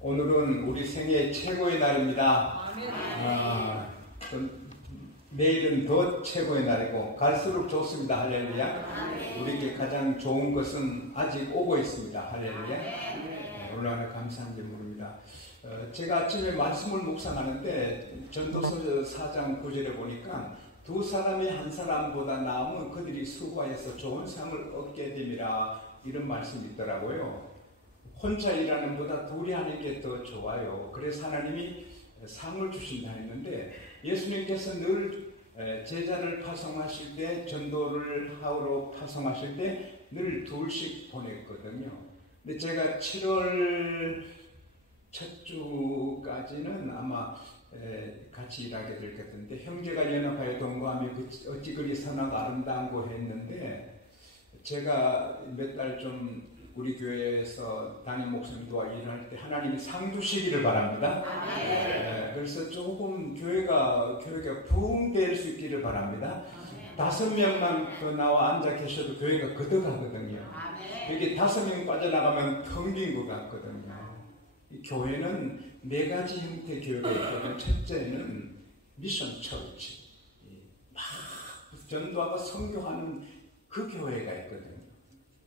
오늘은 우리 생애 최고의 날입니다. 내일은 더 최고의 날이고 갈수록 좋습니다. 할렐루야. 우리에게 가장 좋은 것은 아직 오고 있습니다. 할렐루야. 얼마나 감사한 줄 모릅니다. 제가 아침에 말씀을 묵상하는데 전도서 4장 9절에 보니까 두 사람이 한 사람보다 나으면 그들이 수고하여서 좋은 상을 얻게 됨이라, 이런 말씀이 있더라고요. 혼자 일하는 것보다 둘이 하는 게 더 좋아요. 그래서 하나님이 상을 주신다 했는데, 예수님께서 늘 제자를 파송하실 때, 전도를 하러 파송하실 때 늘 둘씩 보냈거든요. 근데 제가 7월 첫 주까지는 아마 같이 일하게 될 것 같은데, 형제가 연합하여 동거하며 어찌 그리 선하고 아름다운고 했는데, 제가 몇 달 좀 우리 교회에서 담임 목사님과 일할 때 하나님이 상 주시기를 바랍니다. 그래서 조금 교회가 부흥될 수 있기를 바랍니다. 5명만 더 나와 앉아 계셔도 교회가 거듭하거든요. 여기 5명 빠져나가면 텅 빈 것 같거든요. 이 교회는 4가지 형태의 교회가 있거든요. 첫째는 미션 처치, 막 전도하고 선교하는 그 교회가 있거든요.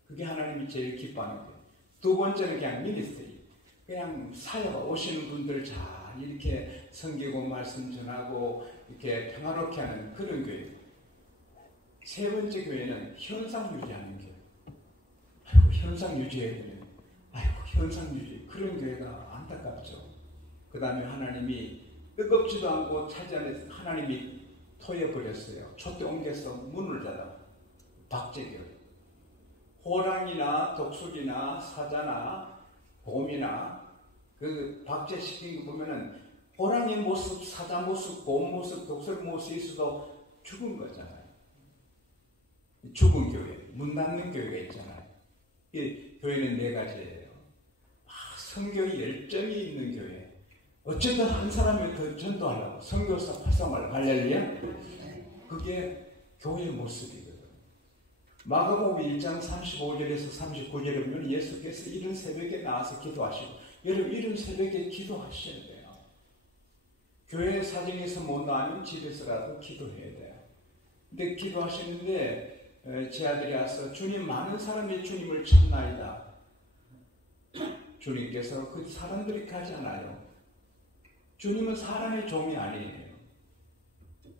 그게 하나님이 제일 기뻐하는 거예요. 두 번째는 그냥 미니스트리, 그냥 사역 오시는 분들 잘 이렇게 섬기고 말씀 전하고 이렇게 평화롭게 하는 그런 교회. 세 번째 교회는 현상 유지하는 교회. 아이고, 현상 유지해야 되네. 아이고, 현상 유지. 그런 교회가 안타깝죠. 그 다음에 하나님이 뜨겁지도 않고 차지 안에서 하나님이 토해버렸어요. 촛대 옮겨서 문을 닫아. 박제교회. 호랑이나 독수리나 사자나 곰이나 그 박제시킨 거 보면은 호랑이 모습, 사자 모습, 곰 모습, 독수리 모습이 있어도 죽은 거잖아요. 죽은 교회, 문 닫는 교회가 있잖아요. 이 교회는 4가지예요. 선교의 열정이 있는 교회. 어쨌든 한 사람을 더 전도하려고, 선교사 활성화를 할렐루야. 그게 교회의 모습이거든요. 마가복음 1장 35절에서 39절에 보면 예수께서 이른 새벽에 나와서 기도하시고, 여러분 이른 새벽에 기도하셔야 돼요. 교회 사정에서 못 나오면 집에서라도 기도해야 돼요. 근데 기도하시는데 제 아들이 와서 주님, 많은 사람이 주님을 찾나이다. 주님께서 그 사람들이 가잖아요. 주님은 사람의 종이 아니에요.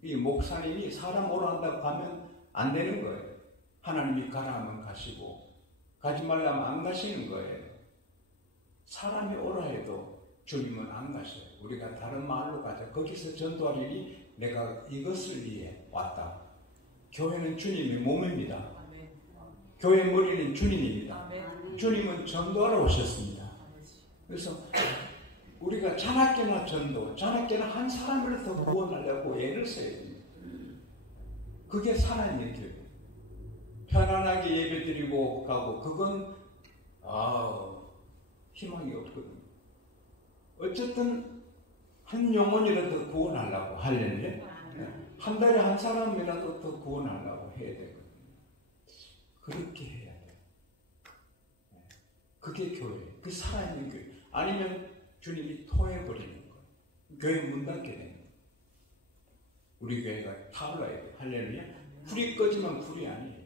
이 목사님이 사람 오라 한다고 하면 안 되는 거예요. 하나님이 가라 하면 가시고, 가지 말라면 안 가시는 거예요. 사람이 오라 해도 주님은 안 가셔요. 우리가 다른 마을로 가자. 거기서 전도하리니 내가 이것을 위해 왔다. 교회는 주님의 몸입니다. 교회 머리는 주님입니다. 주님은 전도하러 오셨습니다. 그래서 우리가 자나깨나 전도, 자나깨나 한 사람을 더 구원하려고 애를 써야 됩니다. 그게 살아있는 교회. 편안하게 예배드리고 가고, 그건 희망이 없거든요. 어쨌든 한 영혼이라도 구원하려고, 할렐루야. 한 달에 한 사람이라도 더 구원하려고 해야 되거든요. 그렇게 해야 돼요. 그게 교회, 그 살아있는 교회. 아니면 주님이 토해버리는 거예요. 교회 문 닫게 되는 거예요. 우리 교회가 타올라야 돼요. 할렐루야. 불이 꺼지면 불이 아니에요.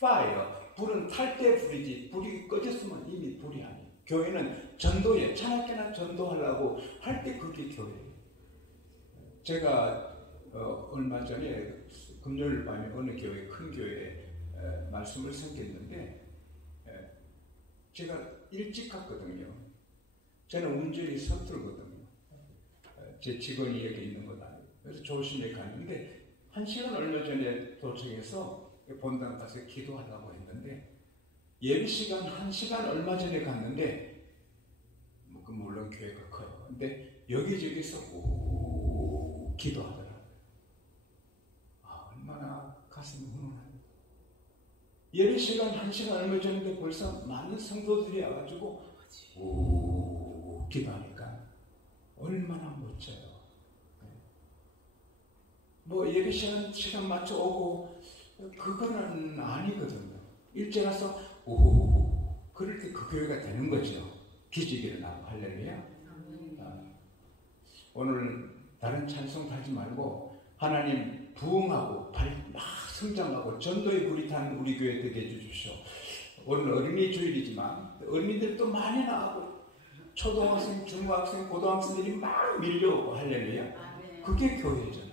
파이어, 불은 탈 때 불이지, 불이 꺼졌으면 이미 불이 아니에요. 교회는 전도에, 차갑게나 전도하려고 할 때 그게 교회예요. 제가 얼마 전에 금요일 밤에 어느 교회, 큰 교회에 말씀을 섬겼는데, 제가 일찍 갔거든요. 저는 운전이 서툴거든요. 제 직원이 여기 있는 건 아니에요. 그래서 조심히 갔는데, 1시간 얼마 전에 도착해서 본당 가서 기도하려고 했는데, 예배 시간 1시간 얼마 전에 갔는데, 물론 교회가 커요. 근데 여기저기서 기도하더라고요. 얼마나 가슴이 훈훈합니다. 예배 시간 1시간 얼마 전인데 벌써 많은 성도들이 와가지고 기도하니까 얼마나 멋져요. 뭐 예배 시간 맞춰 오고 그거는 아니거든요. 일찍 와서 그럴 때 그 교회가 되는 거죠. 기적이 일어나고 할렐루야. 오늘 다른 찬송 하지 말고 하나님 부흥하고 막 성장하고 전도의 불이 타는 우리 교회 되게 해주십시오. 오늘 어린이 주일이지만 어린이들도 많이 나가고 초등학생, 중학생, 고등학생들이 막 밀려오고 할렐루야. 그게 교회잖아요.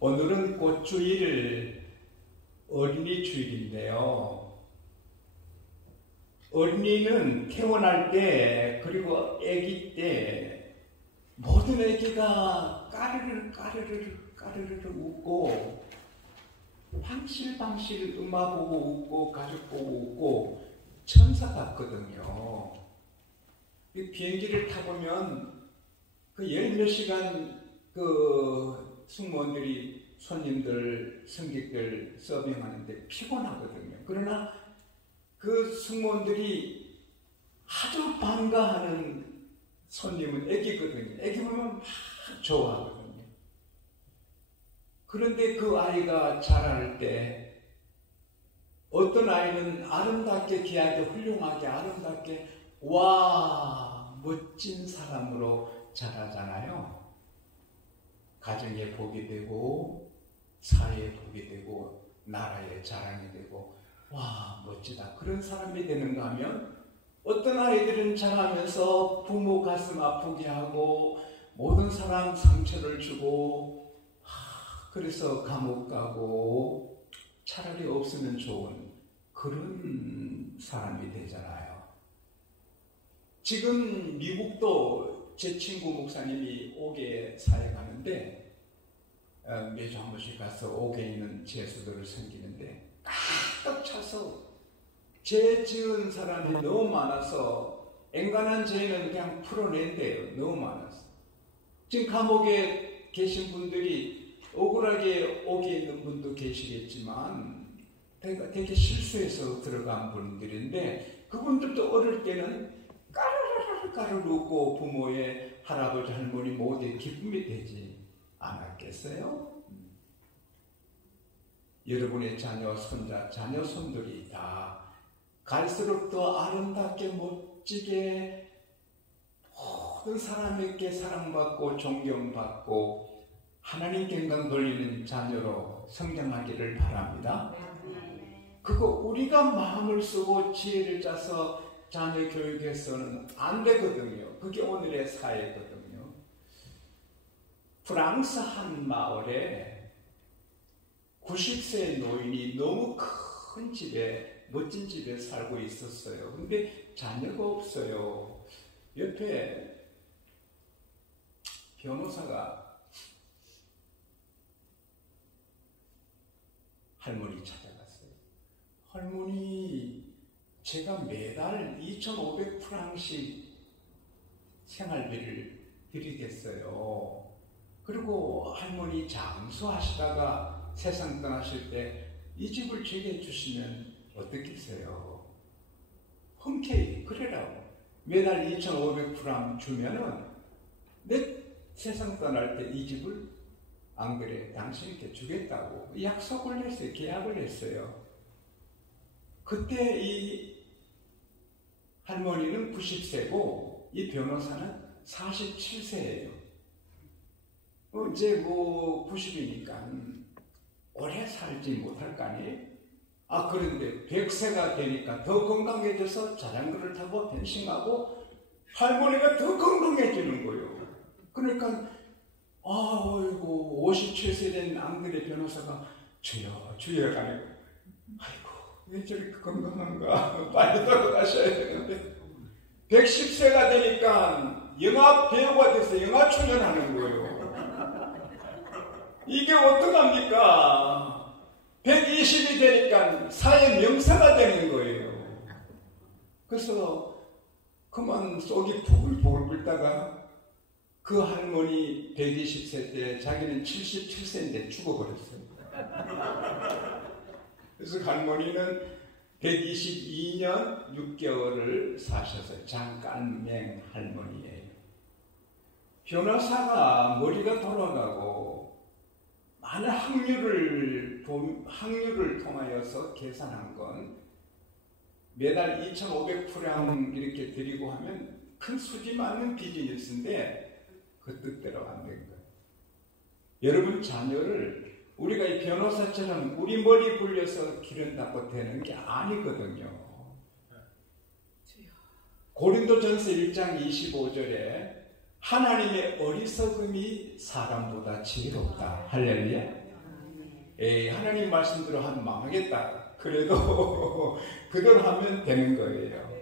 오늘은 곧 주일 어린이 주일인데요. 어린이는 태어날 때 그리고 아기 때 모든 아기가 까르르 웃고 방실방실 엄마 보고 웃고 가족 보고 웃고 천사 같거든요. 비행기를 타보면 그 열 몇 시간 그 승무원들이 손님들, 승객들 서빙하는데 피곤하거든요. 그러나 그 승무원들이 아주 반가워하는 손님은 애기거든요. 애기 보면 막 좋아하거든요. 그런데 그 아이가 자랄 때 어떤 아이는 아름답게 귀하게 훌륭하게 아름답게 와 멋진 사람으로 자라잖아요. 가정에 복이 되고 사회에 복이 되고 나라의 자랑이 되고 와 멋지다 그런 사람이 되는가 하면 어떤 아이들은 자라면서 부모 가슴 아프게 하고 모든 사람 상처를 주고 그래서 감옥 가고 차라리 없으면 좋은 그런 사람이 되잖아요. 지금 미국도 제 친구 목사님이 옥에 사역하는데 매주 한 번씩 가서 옥에 있는 죄수들을 섬기는데 가득 차서 죄 지은 사람이 너무 많아서 앵간한 죄는 그냥 풀어낸대요. 너무 많아서. 지금 감옥에 계신 분들이 억울하게 옥에 있는 분도 계시겠지만 되게 실수해서 들어간 분들인데 그분들도 어릴 때는 까르르 웃고 부모의 할아버지 할머니 모두의 기쁨이 되지 않았겠어요? 여러분의 자녀 손자 자녀 손들이 다 갈수록 더 아름답게 멋지게 모든 사람에게 사랑받고 존경받고 하나님 영광 돌리는 자녀로 성장하기를 바랍니다. 그거 우리가 마음을 쓰고 지혜를 짜서 자녀 교육에서는 안 되거든요. 그게 오늘의 사회거든요. 프랑스 한 마을에 90세의 노인이 너무 큰 집에 멋진 집에 살고 있었어요. 근데 자녀가 없어요. 옆에 변호사가 할머니 찾아갔어요. 할머니, 제가 매달 2,500프랑씩 생활비를 드리겠어요. 그리고 할머니 장수하시다가 세상 떠나실 때 이 집을 제게 주시면 어떻겠어요? 흔쾌히 그래라고. 매달 2,500프랑 주면은 내 세상 떠날 때 이 집을 안 그래 당신께 주겠다고 약속을 했어요. 계약을 했어요. 그때 이 할머니는 90세고 이 변호사는 47세예요. 이제 90이니까 오래 살지 못할 거 아니에요? 그런데 100세가 되니까 더 건강해져서 자전거를 타고 펜싱하고 할머니가 더 건강해지는 거예요. 그러니까 아이고 57세 된 앙드레 변호사가 주여가 아니고 아이고 왜 저렇게 건강한가 빨리 돌아가셔야 되는데 110세가 되니까 영화 배우가 돼서 영화 출연하는 거예요. 이게 어떡합니까? 120이 되니까 사회 명사가 되는 거예요. 그래서 그만 속이 부글부글 끓다가 그 할머니 120세 때 자기는 77세인데 죽어버렸어요. 그래서 할머니는 122년 6개월을 사셔서 장간맹 할머니예요. 변호사가 머리가 돌아가고 많은 확률을 통하여서 계산한 건 매달 2,500프랑 이렇게 드리고 하면 큰 수지 많은 비즈니스인데 그 뜻대로 안 된 거예요. 여러분 자녀를 우리가 이 변호사처럼 우리 머리 굴려서 기른다고 되는 게 아니거든요. 고린도전서 1장 25절에 하나님의 어리석음이 사람보다 지혜롭다. 할렐루야. 에이, 하나님 말씀대로 하면 망하겠다. 그래도 그대로 하면 되는 거예요.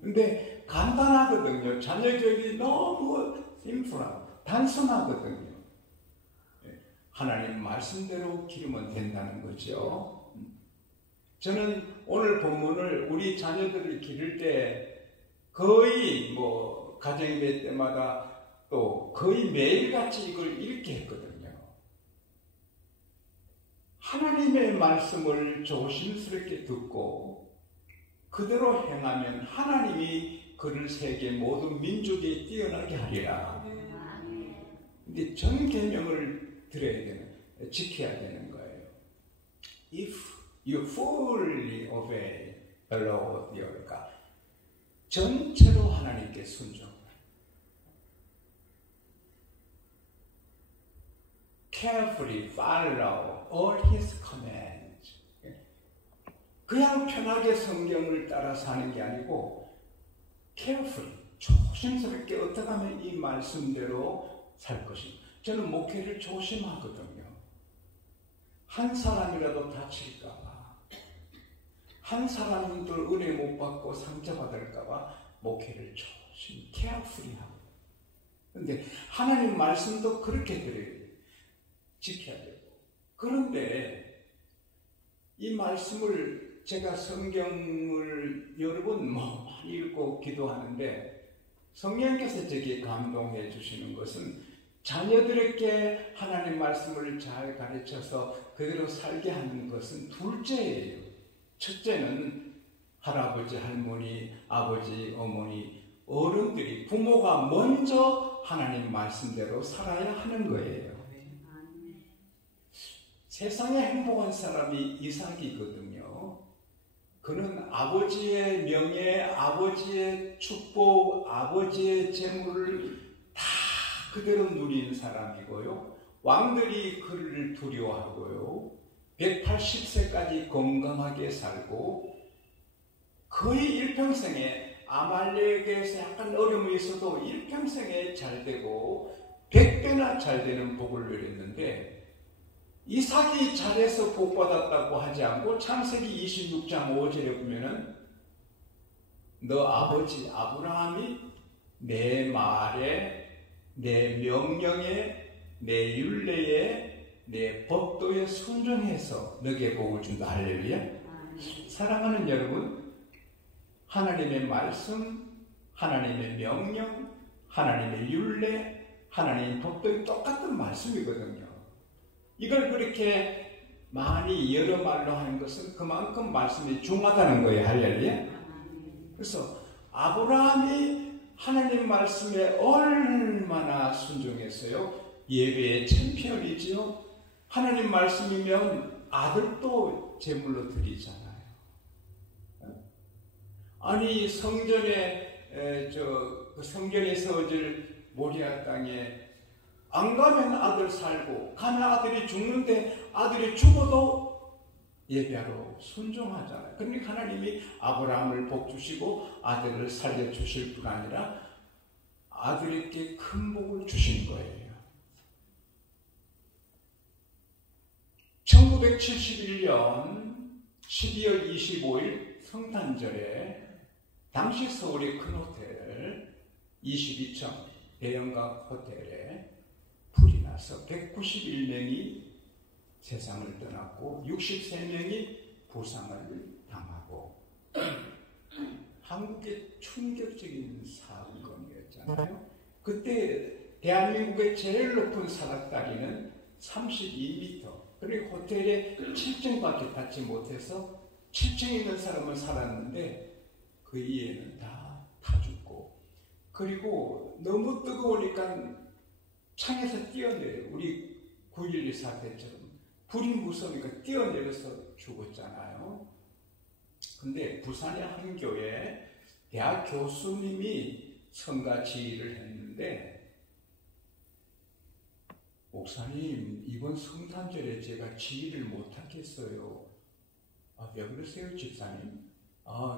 근데 간단하거든요. 자녀 교육이 너무 심플하고 단순하거든요. 하나님 말씀대로 기르면 된다는 거죠. 저는 오늘 본문을 우리 자녀들을 기를 때 거의 가정예배 때마다 또 거의 매일같이 이걸 읽게 했거든요. 하나님의 말씀을 조심스럽게 듣고 그대로 행하면 하나님이 그를 세계 모든 민족에 뛰어나게 하리라. 근데 전 계명을 지켜야 되는 거예요. If you fully obey the Lord your God, 전체로 하나님께 순종하라. Carefully follow all His commands. 그냥 편하게 성경을 따라 사는 게 아니고 carefully, 조심스럽게 어떻게 하면 이 말씀대로 살 것인가. 저는 목회를 조심하거든요. 한 사람이라도 다칠까봐, 한 사람들 은혜 못 받고 상처받을까봐 목회를 조심, carefully 하고. 그런데 하나님 말씀도 그렇게 드려요. 지켜야 되고. 그런데 이 말씀을 제가 성경을 여러 번 많이 읽고 기도하는데 성령께서 제게 감동해 주시는 것은 자녀들에게 하나님 말씀을 잘 가르쳐서 그대로 살게 하는 것은 둘째예요. 첫째는 할아버지, 할머니, 아버지, 어머니, 어른들이, 부모가 먼저 하나님 말씀대로 살아야 하는 거예요. 세상에 행복한 사람이 이삭이거든요. 그는 아버지의 명예, 아버지의 축복, 아버지의 재물을 다 그대로 누린 사람이고요. 왕들이 그를 두려워하고요. 180세까지 건강하게 살고 거의 일평생에 아말렉에서 약간 어려움이 있어도 일평생에 잘 되고 100배나 잘 되는 복을 누렸는데 이삭이 잘해서 복받았다고 하지 않고 창세기 26장 5절에 보면은 너 아버지 아브라함이 내 말에, 내 명령에, 내 율례에, 내 법도에 순종해서 너에게 복을 준다. 할렐루야. 사랑하는 여러분, 하나님의 말씀, 하나님의 명령, 하나님의 율례, 하나님의 법도의 똑같은 말씀이거든요. 이걸 그렇게 많이 여러 말로 하는 것은 그만큼 말씀이 중하다는 거예요. 할렐루야. 그래서 아브라함이 하나님 말씀에 얼마나 순종했어요. 예배의 챔피언이지요. 하나님 말씀이면 아들도 제물로 드리잖아요. 아니 성전에 성전에 서질 모리아 땅에 안 가면 아들 살고 가면 아들이 죽는데 아들이 죽어도 예배하러 순종하잖아요. 그러니까 하나님이 아브라함을 복 주시고 아들을 살려주실 뿐 아니라 아들에게 큰 복을 주신 거예요. 1971년 12월 25일 성탄절에 당시 서울의 큰 호텔 22층 대형각 호텔에 불이 나서 191명이 세상을 떠났고 63명이 부상을 당하고 한국의 충격적인 사건이었잖아요. 그때 대한민국의 제일 높은 사각다리는 32m. 그리고 호텔에 7층밖에 닿지 못해서 7층에 있는 사람은 살았는데 그 이외에는 다 죽고, 그리고 너무 뜨거우니까 창에서 뛰어내려요. 우리 9.12 사태처럼 불이 무서우니까 뛰어내려서 죽었잖아요. 근데 부산의 한 교회 대학 교수님이 성가 지휘를 했는데, 목사님, 이번 성탄절에 제가 지휘를 못하겠어요. 왜 그러세요, 집사님?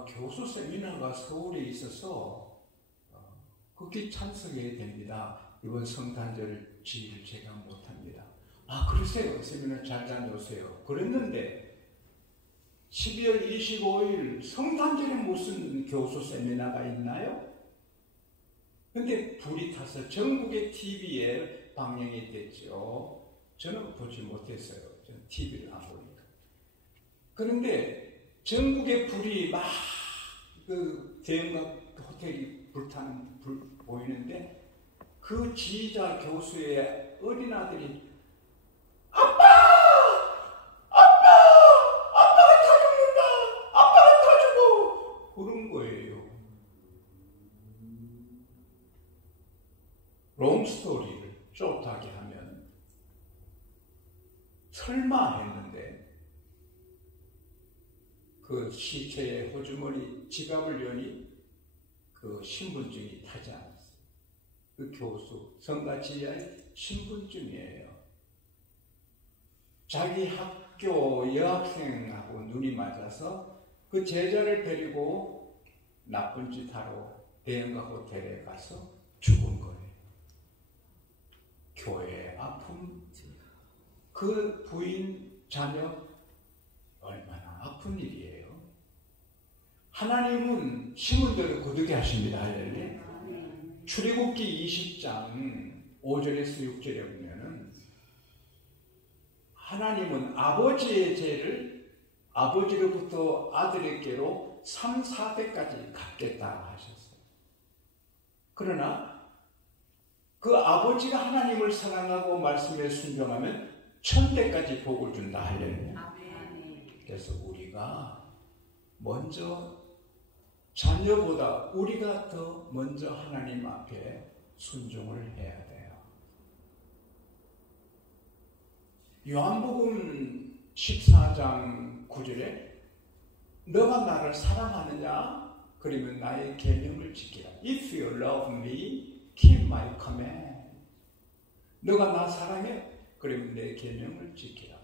교수 세미나가 서울에 있어서 거기 참석해야 됩니다. 이번 성탄절 지휘를 제가 못합니다. 그러세요. 세미나 잘 다녀오세요. 그랬는데 12월 25일 성탄절에 무슨 교수 세미나가 있나요? 근데 불이 타서 전국의 TV에 방영이 됐죠. 저는 보지 못했어요. 저는 TV를 안 보니까. 그런데 전국의 불이 막 그 대형각 호텔이 불타는 불 보이는데, 그 지휘자 교수의 어린아들이 아빠가 다 죽는다! 아빠가 다 죽어! 그런 거예요. 롱스토리를 숏하게 하면, 설마 했는데 그 시체의 호주머니 지갑을 여니 그 신분증이 타지 않았어요. 그 교수, 성가지휘의 신분증이에요. 자기 학교 여학생하고 눈이 맞아서 그 제자를 데리고 나쁜 짓 하러 대형가 호텔에 가서 죽은 거예요. 교회의 아픔, 그 부인, 자녀, 얼마나 아픈 일이에요. 하나님은 심은 대로 거두게 하십니다. 할렐루야. 출애굽기 20장 5절에서 6절에 보면은, 하나님은 아버지의 죄를 아버지로부터 아들에게로 3, 4대까지 갚겠다 하셨어요. 그러나 그 아버지가 하나님을 사랑하고 말씀에 순종하면 1000대까지 복을 준다. 할렐루야. 그래서 우리가 먼저, 자녀보다 우리가 더 먼저 하나님 앞에 순종을 해야 돼요. 요한복음 14장 9절에 너가 나를 사랑하느냐? 그러면 나의 계명을 지키라. If you love me, keep my command. 너가 나 사랑해? 그러면 내 계명을 지키라.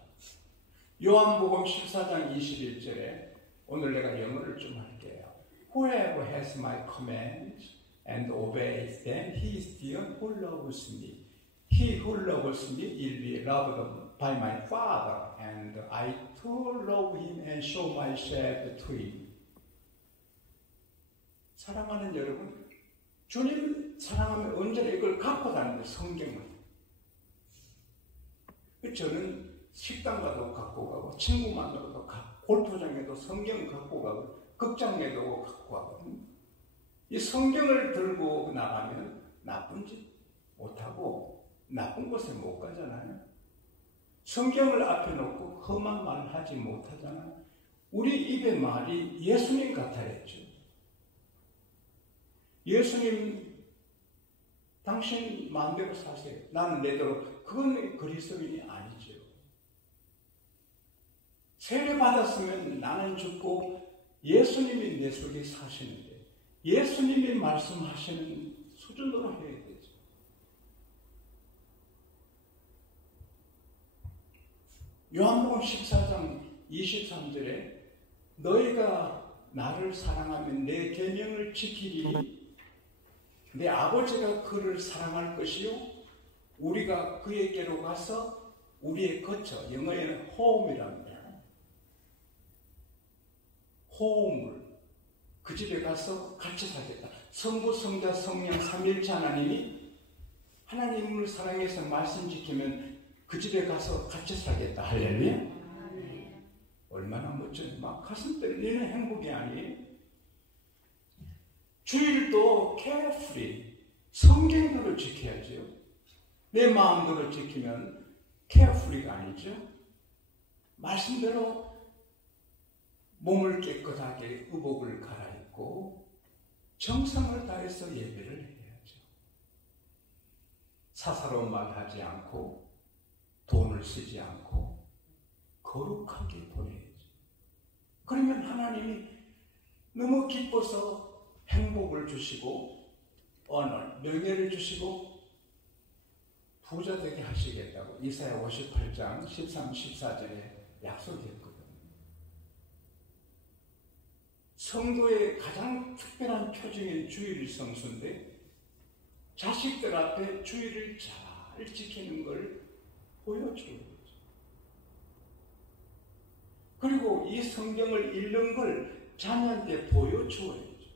요한복음 14장 21절에, 오늘 내가 영어를 좀 할게요. Whoever has my commands and obeys them, he is the one who loves me. He who loves me will be loved by my Father, and I too love him and show myself to him. 사랑하는 여러분, 주님을 사랑하면 언제나 이걸 갖고 다니는 성경을. 저는 식당 가도 갖고 가고, 친구 만나도 갖고, 골프장에도 성경 갖고 가고, 극장에도 갖고 가거든요. 이 성경을 들고 나가면 나쁜 짓 못하고 나쁜 곳에 못 가잖아요. 성경을 앞에 놓고 험한 말 하지 못하잖아요. 우리 입의 말이 예수님 같아야죠. 예수님, 당신 마음대로 사세요. 나는 내대로. 그건 그리스도인이 아니죠. 세례 받았으면 나는 죽고 예수님이 내 속에 사시는데, 예수님이 말씀하시는 수준으로 해야 되죠. 요한복음 14장 23절에 너희가 나를 사랑하면 내 계명을 지키리니 내 아버지가 그를 사랑할 것이요 우리가 그에게로 가서 우리의 거처, 영어에는 home이랍니다. 호흡을 그 집에 가서 같이 살겠다. 성부, 성자, 성령 삼위일체 하나님이 하나님을 사랑해서 말씀 지키면 그 집에 가서 같이 살겠다. 할렐루야. 얼마나 멋져요. 막 가슴 떨리는 행복이 아니에요. 주일도 carefully 성경대로 지켜야죠. 내 마음대로 지키면 carefully가 아니죠. 말씀대로 몸을 깨끗하게 의복을 갈아입고 정성을 다해서 예배를 해야죠. 사사로운 말 하지 않고 돈을 쓰지 않고 거룩하게 보내야죠. 그러면 하나님이 너무 기뻐서 행복을 주시고 언어, 명예를 주시고 부자 되게 하시겠다고 이사야 58장 13, 14절에 약속했거든요. 성도의 가장 특별한 표징인 주일 성수인데 자식들 앞에 주일을 잘 지키는 걸 보여주는 거죠. 그리고 이 성경을 읽는 걸 자녀한테 보여주어야죠.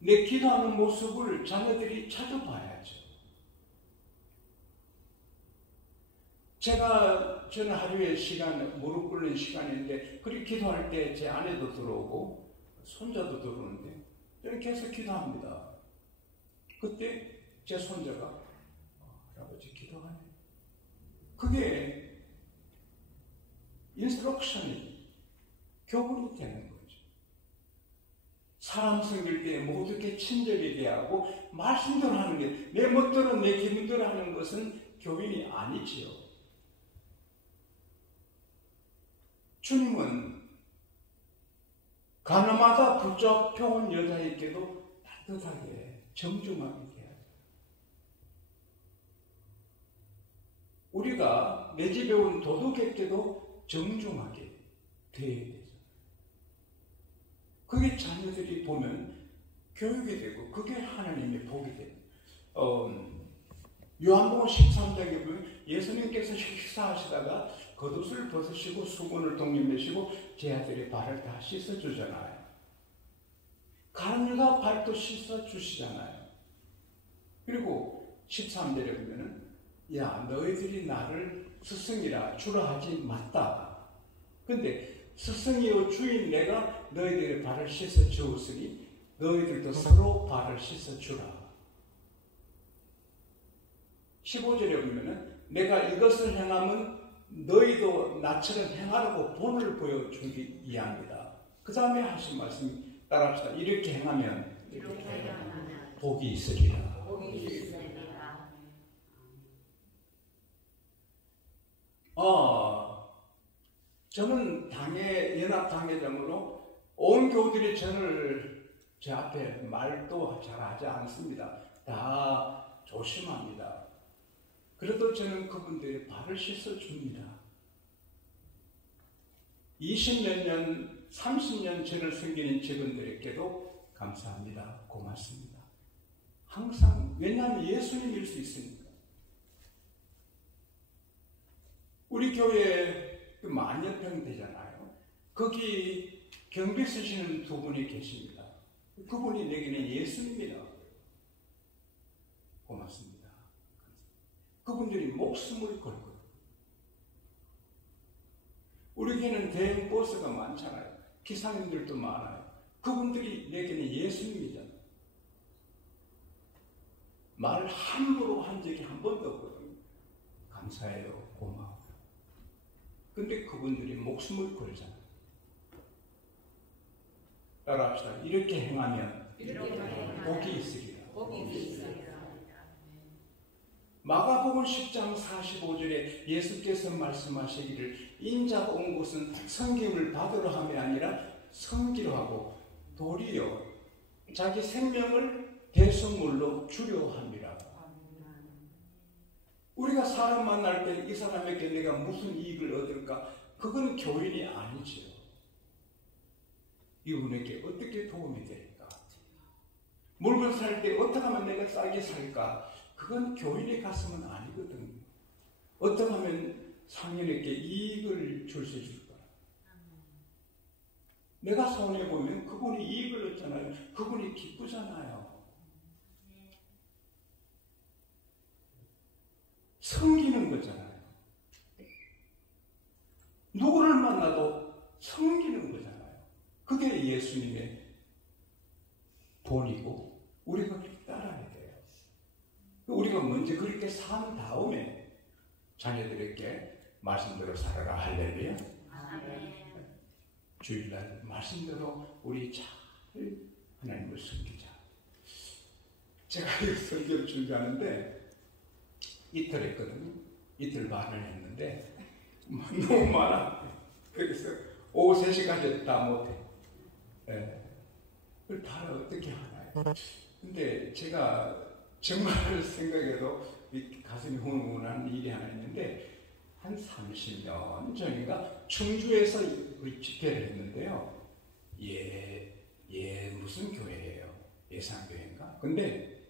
내 기도하는 모습을 자녀들이 찾아봐야죠. 저는 하루에 시간, 무릎 꿇는 시간인데, 그렇게 기도할 때 제 아내도 들어오고, 손자도 들어오는데, 저는 계속 기도합니다. 그때 제 손자가, 할아버지 기도하네. 그게 인스트럭션이, 교훈이 되는 거죠. 사람 섬길 때 모두께 친절히 대하고, 말씀대로 하는 게, 내 멋대로 내 기분대로 하는 것은 교훈이 아니지요. 주님은 가늠하다 붙잡혀온 여자에게도 따뜻하게 정중하게 대하죠. 우리가 내 집에 온 도둑에게도 정중하게 대해야 되죠. 그게 자녀들이 보면 교육이 되고 그게 하나님의 복이 돼요. 요한복음 13장에 보면 예수님께서 식사하시다가 겉옷을 벗으시고 수건을 독려매시고 제 아들의 발을 다 씻어주잖아요. 가늠유다 발도 씻어주시잖아요. 그리고 13절에 보면은 야 너희들이 나를 스승이라 주라 하지 맞다. 근데 스승이요 주인 내가 너희들의 발을 씻어주었으니 너희들도 서로 발을 씻어주라. 15절에 보면은 내가 이것을 행하면 너희도 나처럼 행하라고 본을 보여주기 위함이다. 그 다음에 하신 말씀 따라합시다. 이렇게 행하면 복이 있으리라. 저는 연합 당회장으로 온 교우들이 저를 제 앞에 말도 잘 하지 않습니다. 다 조심합니다. 그래도 저는 그분들의 발을 씻어줍니다. 20몇 년, 30년 저를 섬기는 직원들에게도 감사합니다. 고맙습니다. 항상, 왜냐하면 예수님일 수 있으니까. 우리 교회 만년평 되잖아요. 거기 경비 쓰시는 두 분이 계십니다. 그분이 내게는 예수님이라. 고맙습니다. 그분들이 목숨을 걸고 우리 교회는 대형 버스가 많잖아요. 기사님들도 많아요. 그분들이 내게는 예수님이잖아요. 말을 함부로 한 적이 한 번도 없거든요. 감사해요. 고마워요. 근데 그분들이 목숨을 걸잖아요. 따라합시다. 이렇게 행하면 복이 있으리라. 마가복음 10장 45절에 예수께서 말씀하시기를 인자가 온 곳은 섬김을 받으러 함이 아니라 섬기려 하고 도리어 자기 생명을 대속물로 주려 함이라. 우리가 사람 만날 때 이 사람에게 내가 무슨 이익을 얻을까? 그건 교인이 아니죠. 이분에게 어떻게 도움이 될까? 물건 살 때 어떻게 하면 내가 싸게 살까? 그건 교인의 가슴은 아니거든요. 어떻게 하면 상인에게 이익을 줄 수 있을까? 내가 손해보면 그분이 이익을 얻잖아요. 그분이 기쁘잖아요. 섬기는 거잖아요. 누구를 만나도 섬기는 거잖아요. 그게 예수님의 본이고 우리가 그렇게 따라야 돼요. 우리가 먼저 그렇게 산 다음에 자녀들에게 말씀대로 살아라. 할렐루야. 주일날 말씀대로 우리 잘 하나님을 섬기자. 제가 이 설교를 준비하는데 이틀 했거든요. 이틀 반을 했는데 너무 많아. 그래서 오후 3시까지 다 못해. 네. 그걸 다 어떻게 하나요? 근데 제가 정말 생각해도 가슴이 훈훈한 일이 하나 있는데, 한 30년 전인가 충주에서 집회를 했는데요. 무슨 교회예요? 예산교회인가? 근데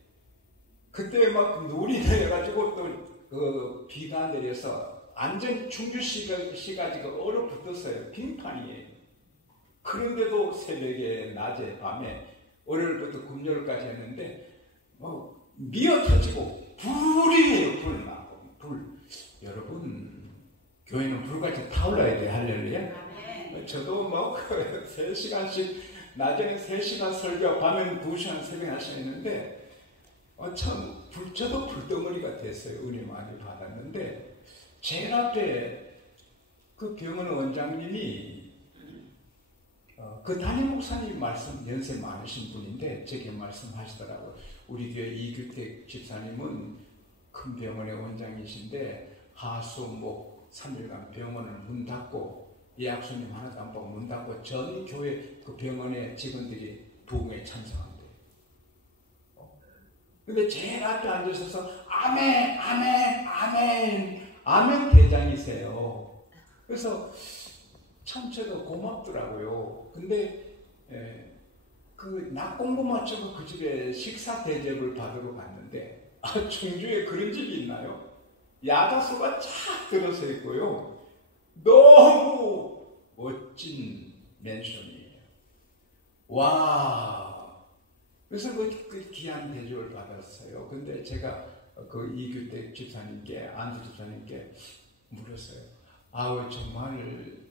그때 막 눈이 내려가지고 또 비가 내려서 완전 충주시가 지금 얼어붙었어요. 빙판이에요. 그런데도 새벽에, 낮에, 밤에 월요일부터 금요일까지 했는데 미어 터지고 불이에요. 불 나고 불. 여러분, 교회는 불같이 타올라야 돼. 할렐루야. 저도 3시간씩, 낮에는 3시간 설교, 밤에는 2시간 새벽 1시간 했는데 저도 불덩어리가 됐어요. 은혜 많이 받았는데, 제일 앞에 그 병원 원장님이 그 담임 목사님 연세 많으신 분인데 제게 말씀하시더라고요. 우리 교회 이규택 집사님은 큰 병원의 원장이신데 하수목 3일간 병원을 문 닫고 예약 손님 하나도 안 보고 문 닫고 전 교회 그 병원의 직원들이 부흥에 참석한대요. 근데 제일 앞에 앉으셔서 아멘, 아멘, 아멘, 아멘 대장이세요. 그래서 참 저도 고맙더라고요. 근데 그 낙공고 맞추고 그 집에 식사 대접을 받으러 갔는데, 충주에 그런 집이 있나요? 야자수가 쫙 들어서 있고요. 너무 멋진 맨션이에요. 와! 그래서 그 귀한 대접을 받았어요. 근데 제가 그 이규택 집사님께, 안수 집사님께 물었어요. 아우, 정말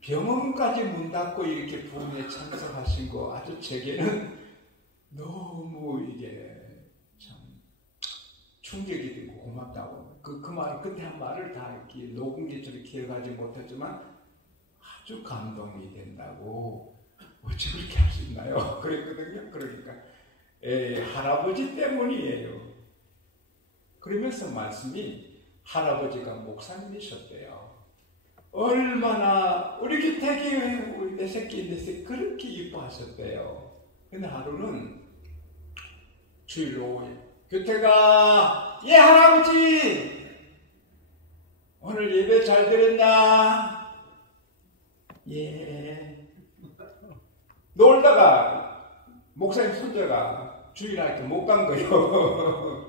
병원까지 문 닫고 이렇게 부흥에 참석하신 거 아주 제게는 너무 이게 참 충격이 되고 고맙다고. 그 말, 그때 한 말을 다 이렇게 녹음기처럼 기억하지 못했지만 아주 감동이 된다고. 어찌 그렇게 할 수 있나요? 그랬거든요. 그러니까 할아버지 때문이에요. 그러면서 말씀이 할아버지가 목사님이셨대요. 얼마나 우리 규택이 우리 내 새끼 그렇게 이뻐하셨대요. 근데 하루는 주일 오후에 규택아, 예 할아버지, 오늘 예배 잘 드렸냐? 예. 놀다가 목사님 손자가 주일학교 못 간 거예요.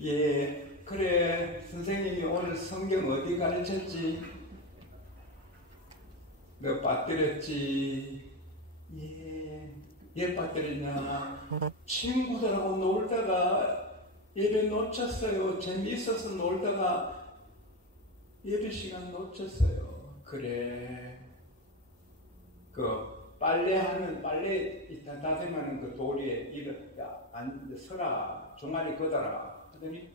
예, 그래, 선생님이 오늘 성경 어디 가르쳤지? 너 빠뜨렸지? 예, 빠뜨렸냐? 친구들하고 놀다가 예배 놓쳤어요. 재미있어서 놀다가 예배 시간 놓쳤어요. 그래. 그 빨래 있다 다듬하는 그 도리에 서라, 종아리 걷어라 하더니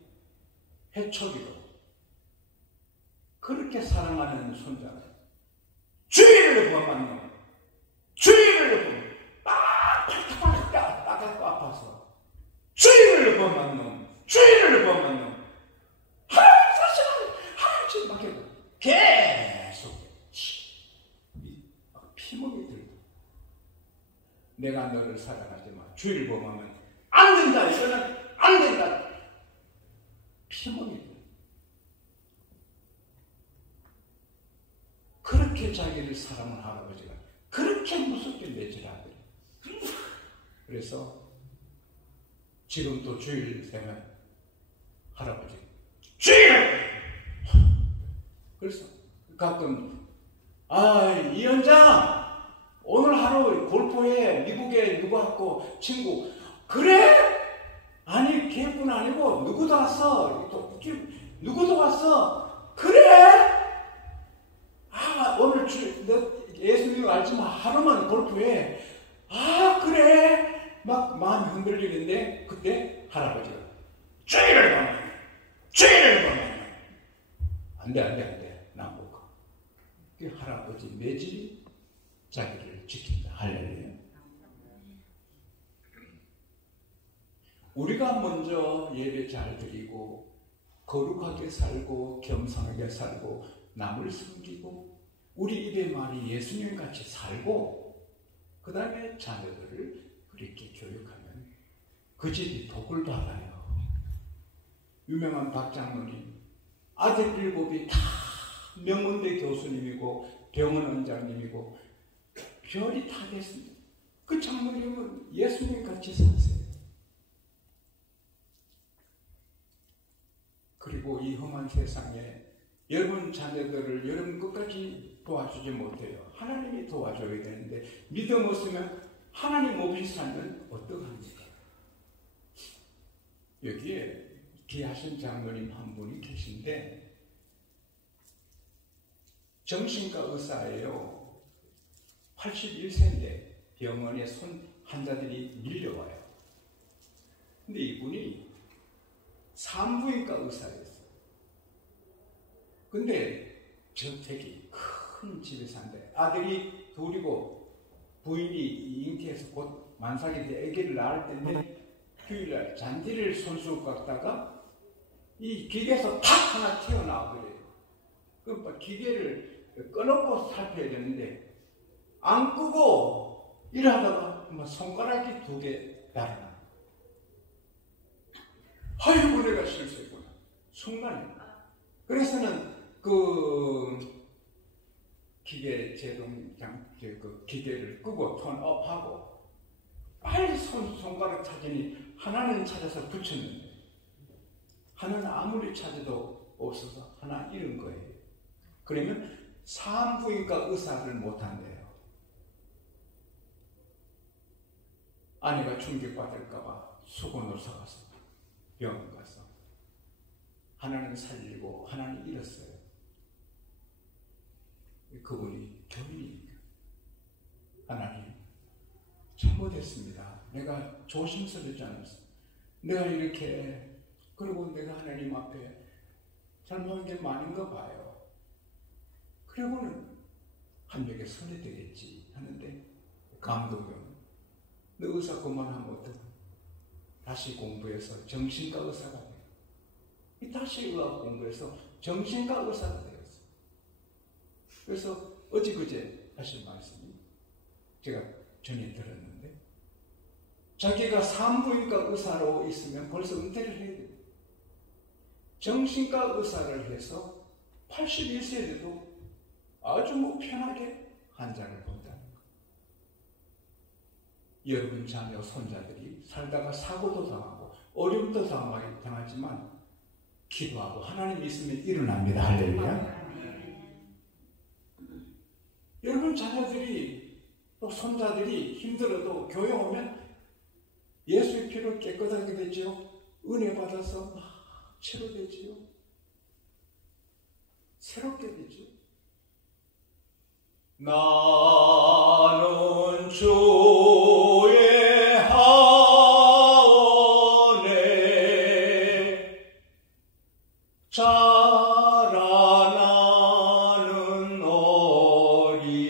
해초리로 그렇게 사랑하는 손자가 주의를 범한 놈, 주의를 범한 따갑고 아파서 주의를 범한 놈, 주의를 범한 놈, 하나씩 막혀도 계속 피멍이 들고, 내가 너를 사랑하지 마, 주의를 범하면 안 된다, 이거는 안 된다, 피멍이 들고. 그렇게 자기를 사랑하는 할아버지가 그렇게 무섭게 내질하더래. 그래서 지금도 주일 되면 할아버지 주일! 그래서 가끔 이 연장 오늘 하루 골프에 미국에 누구 왔고 친구 그래? 아니 걔뿐 아니고 누구도 왔어. 누구도 왔어. 그래? 오늘 너 예수님 알지만 하루만 골프해. 그래? 막 마음이 흔들리는데 그때 할아버지가 주의를 범하네. 주의를 범하네. 안돼. 난 못 가. 그 할아버지 매질이 자기를 지킨다. 할렐루야. 우리가 먼저 예배 잘 드리고 거룩하게 살고 겸손하게 살고 남을 섬기고 우리 입의 말이 예수님같이 살고 그 다음에 자녀들을 그렇게 교육하면 그 집이 복을 받아요. 유명한 박장로님 아들 7이 다 명문대 교수님이고 병원 원장님이고 별이 다 됐습니다. 그 장로님은 예수님 같이 사세요. 그리고 이 험한 세상에 여러분 자녀들을 여러분 끝까지 도와주지 못해요. 하나님이 도와줘야 되는데 믿음 없으면 하나님 없이 살면 어떡합니까? 여기에 귀하신 장로님 한 분이 계신데 정신과 의사예요. 81세인데 병원에 환자들이 밀려와요. 근데 이분이 산부인과 의사였어요. 근데 저택이 큰 집에 산대. 아들이 둘이고 부인이 잉태해서 곧 만삭이 돼 아기를 낳을 때인데 휴일날 잔디를 손수 깎다가 이 기계에서 탁 하나 튀어나와버려요. 그 기계를 꺼놓고 살펴야 되는데 안 끄고 일하다가 손가락이 2개 날아나. 아이고 내가 실수했구나. 순간에. 그래서는 그 기계 그 기계를 끄고 턴업하고 빨리 손가락 찾으니 하나는 찾아서 붙였는데 하나는 아무리 찾아도 없어서 하나 잃은 거예요. 그러면 산부인과 의사를 못한대요. 아내가 충격받을까봐 수건을 사가서 병원 가서 하나는 살리고 하나는 잃었어요. 그분이 교인이니까 하나님 잘못했습니다. 내가 조심스럽지 않았어. 내가 이렇게 그리고 내가 하나님 앞에 잘못한 게 많은가 봐요. 그리고는 한 벽에 서야 되겠지 하는데 감독은 너 의사 그만하면 어떡해? 다시 공부해서 정신과 의사가 돼요. 다시 의학 공부해서 정신과 의사가 되었어요. 그래서 어제그제 하신 말씀이 제가 전에 들었는데 자기가 산부인과 의사로 있으면 벌써 은퇴를 해야 돼요. 정신과 의사를 해서 81세에도 아주 편하게 환자를 본다는 것. 여러분 자녀 손자들이 살다가 사고도 당하고 어려움도 당하지만 기도하고 하나님 있으면 일어납니다. 할렐루야. 여러분 자녀들이 또 손자들이 힘들어도 교회 오면 예수의 피로 깨끗하게 되지요. 은혜 받아서 막 치료되지요. 새롭게 되지요. 나는 주의 하원에 자라나는 어린이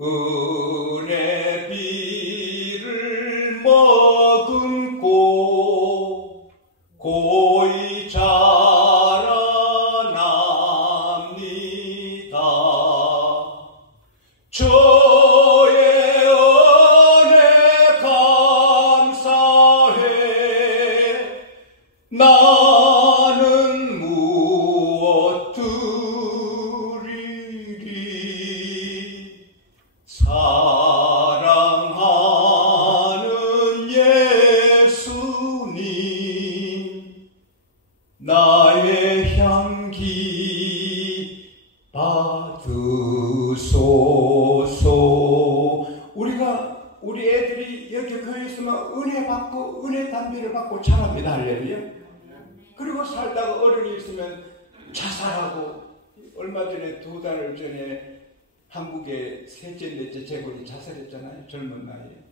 은혜 비를 머금고 고이 자라납니다. 주의 은혜 감사해. 나는 무엇 드리리. 사랑하는 예수님 나의 향기 받으소서. 우리 애들이 여기 교회에 있으면 은혜 받고 은혜 담비를 받고 자랍니다. 할렐루야. 그리고 살다가 어른이 있으면 자살하고 얼마 전에 2달 전에 한국의 셋째 넷째 재벌이 자살했잖아요. 젊은 나이에.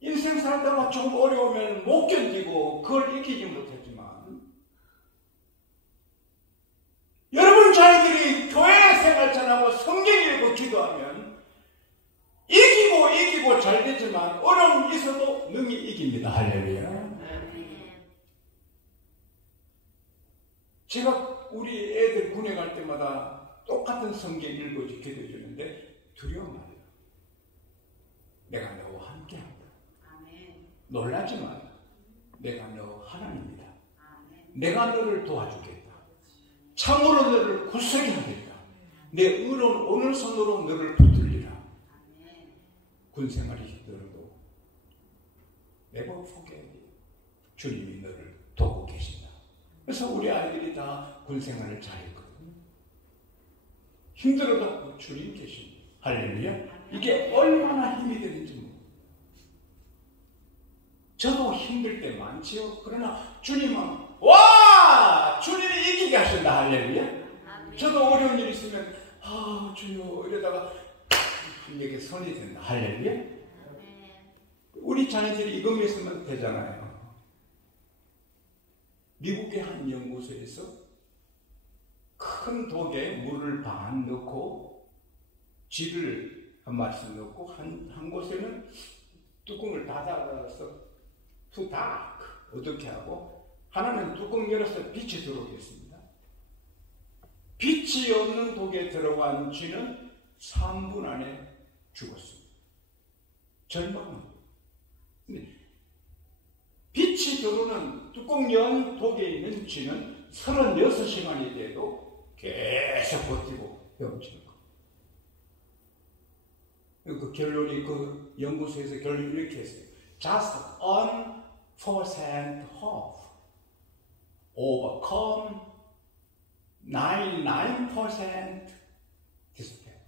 인생 살다가 좀 어려우면 못 견디고 그걸 이기지 못했지만 여러분 자녀들이 교회 생활 잘하고 성경 읽고 기도하면 이기고 잘 되지만 어려움이 있어도 능히 이깁니다. 할렐루야. 제가 우리 애들 군에 갈 때마다 똑같은 성경 읽어주고 기도해 주는데 두려워 말이야. 내가 너와 함께한다. 놀라지 마라. 내가 너 하나님이다. 내가 너를 도와주겠다. 참으로 너를 굳세게 하겠다. 내 의로운 오른손으로 너를 붙들리라. 군생활이 힘들어도 매번 포기해. 주님이 너를 돕고 계신다. 그래서 우리 아이들이 다 군생활을 잘했거든요. 힘들어도 주님 계십니다. 할렐루야. 이게 얼마나 힘이 되는지 모릅니다. 저도 힘들 때 많지요. 그러나 주님은 와! 주님이 이기게 하신다. 할렐루야. 저도 어려운 일 있으면 주여 이러다가 주님에게 선이 된다. 할렐루야. 우리 자녀들이 이것만 있으면 되잖아요. 미국의 한 연구소에서 큰 독에 물을 반 넣고 쥐를 한 마리씩 넣고 한 곳에는 뚜껑을 닫아서 to dark 어떻게 하고 하나는 뚜껑 열어서 빛이 들어오게 했습니다. 빛이 없는 독에 들어간 쥐는 3분 안에 죽었습니다. 절망은. 빛이 들어오는 뚜껑 연 독에 있는 쥐는 36시간이 돼도 계속 버티고 헤엄치는 거. 그 결론이 그 연구소에서 결론이 이렇게 했어요. Just 1% hope. Overcome 99% despair.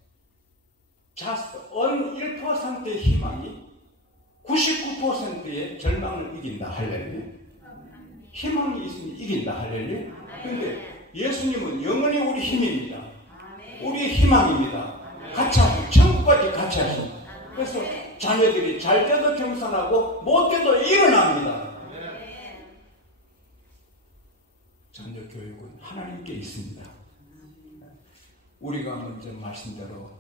Just 1%의 희망이 99%의 절망을 이긴다. 할렐루야. 희망이 있으면 이긴다. 할렐루야. 그런데 예수님은 영원히 우리 힘입니다. 우리의 희망입니다. 같이 하십니다. 천국까지 같이 하십니다. 그래서 자녀들이 잘 때도 경선하고 못 때도 일어납니다. 자녀 교육은 하나님께 있습니다. 우리가 먼저 말씀대로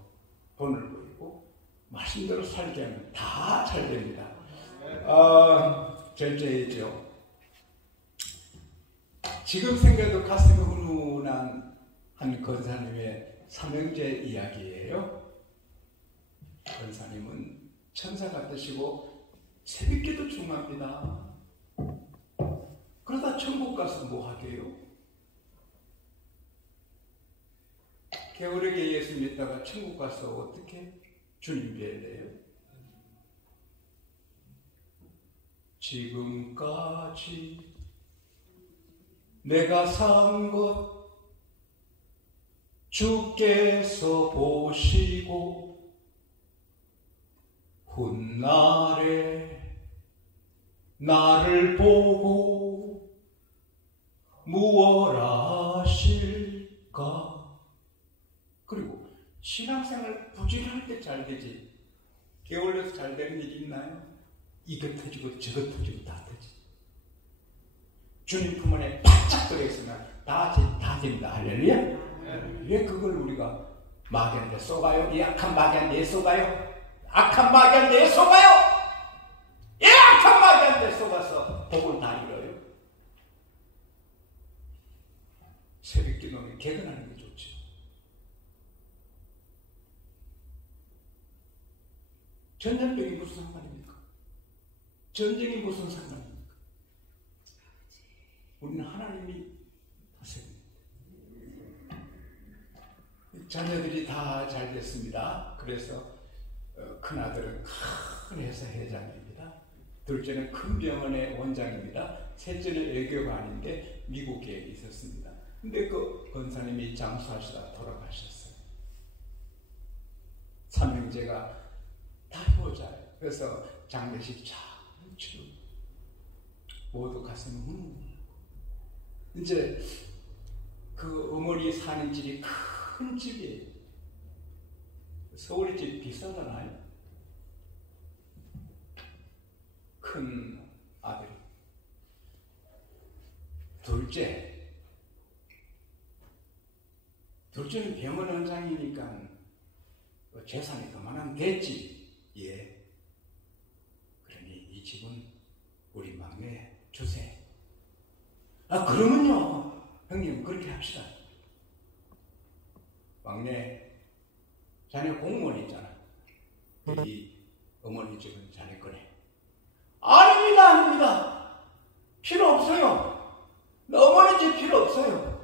본을 보이고 말씀대로 살게 하면 다 잘 됩니다. 절제이죠. 지금 생각해도 가슴이 훈훈한 한 권사님의 삼형제 이야기예요. 권사님은 천사 같으시고 새벽기도 중요합니다. 그러다 천국 가서 뭐 하게요? 게으르게 예수 믿다가 천국 가서 어떻게 주님 뵐래요? 지금까지 내가 산 것 주께서 보시고 훗날에 나를 보고 무엇 하실까? 그리고 신앙생활 부지런할 때 잘 되지. 게을러서 잘 되는 일이 있나요? 이것 터지고 저것 터지고 다 터지. 주님 품 안에 바짝 들어있으면 다 됩니다. 할렐루야. 왜 그걸 우리가 마귀한테 쏘가요? 이 악한 마귀한테 쏘가요? 악한 마귀한테 쏘가요? 이 악한 마귀한테 쏘가서 복을 다 잃어요. 새벽 기도는 개근하는 게 좋죠. 전염병이 무슨 상관입니까? 전쟁이 무슨 상관입니까? 우리는 하나님이 하십니다. 자녀들이 다 잘 됐습니다. 그래서 큰아들은 큰 회사 회장입니다. 둘째는 큰 병원의 원장입니다. 셋째는 외교관인데 미국에 있었습니다. 근데 그 권사님이 장수하시다 돌아가셨어요. 삼형제가 다 효자예요. 그래서 장례식 잘 치르고 모두 가슴은 이제 그 어머니 사는 집이 큰 집이에요. 서울의 집 비싸잖아요. 큰 아들, 둘째는 병원 원장이니까 재산이 그만하면 됐지. 예. 그러니 이 집은 우리 막내 주세요. 그러면요 형님 그렇게 합시다. 막내 자네 공무원 있잖아. 이 어머니 집은 자네 거네. 아닙니다. 필요 없어요. 어머니 집 필요 없어요.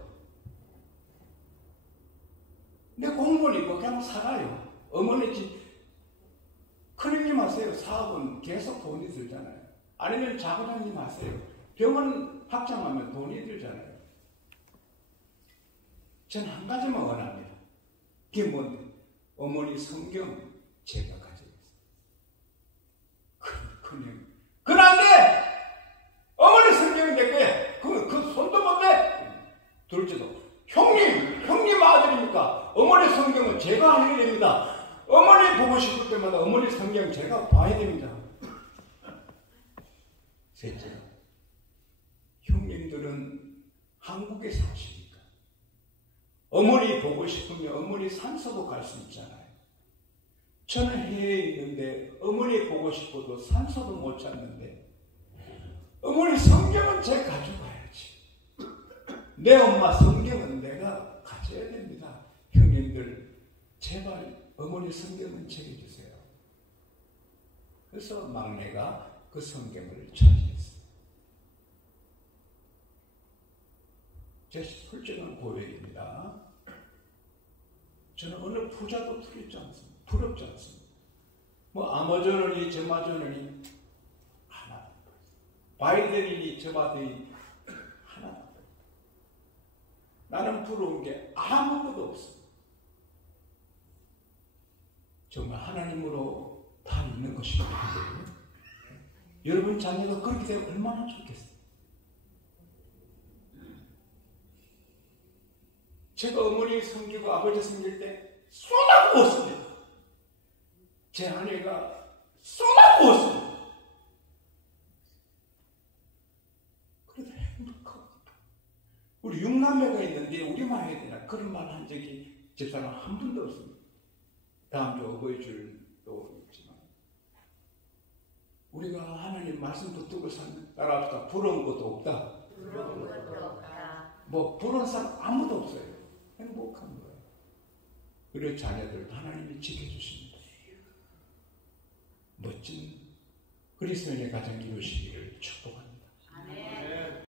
내 공무원이고 그냥 살아요. 어머니 집 큰형님 하세요. 사업은 계속 돈이 들잖아요. 아니면 작은형님 하세요. 병원 확장하면 돈이 들잖아요. 저는 한 가지만 원합니다. 그게 뭔데? 어머니 성경 제가 가지고 있어요. 큰형. 그런데 어머니 성경이 내 거야. 그 손도 못 대. 둘째도 형님 아들입니까? 어머니 성경은 제가 하는 됩니다. 어머니 보고 싶을 때마다 어머니 성경 제가 봐야 됩니다. 셋째로, 형님들은 한국에 사시니까 어머니 보고 싶으면 어머니 산소도 갈 수 있잖아요. 저는 해외에 있는데 어머니 보고 싶어도 산소도 못 찾는데 어머니 성경은 제가 가져가야지. 내 엄마 성경은 내가 가져야 됩니다. 형님들 제발 어머니 성경은 챙겨주세요. 그래서 막내가 그 성경을 차지했어요. 제 솔직한 고백입니다. 저는 어느 부자도 부럽지 않습니다. 뭐 아마존이니 저마존이니 하나, 바이든이니 저바든이 하나. 나는 부러운 게 아무것도 없어. 정말 하나님으로 다 있는 것입니다. 여러분 자녀가 그렇게 되면 얼마나 좋겠어요. 제가 어머니 섬기고 아버지 섬길 때 쏟아부었습니다. 제 아내가 쏟아부었습니다. 그래도 행복하고 우리 6남매가 있는데 우리만 해야 되나 그런 말 한 적이 집사람 한 번도 없습니다. 다음 주 어버이줄도 있지만 우리가 하나님 말씀 붙들고 따라합시다. 부러운 것도 없다. 뭐 부러운 사람 아무도 없어요. 행복한 거예요. 우리 자녀들 하나님이 지켜주십니다. 멋진 그리스도인의 가정 이루시기를 축복합니다.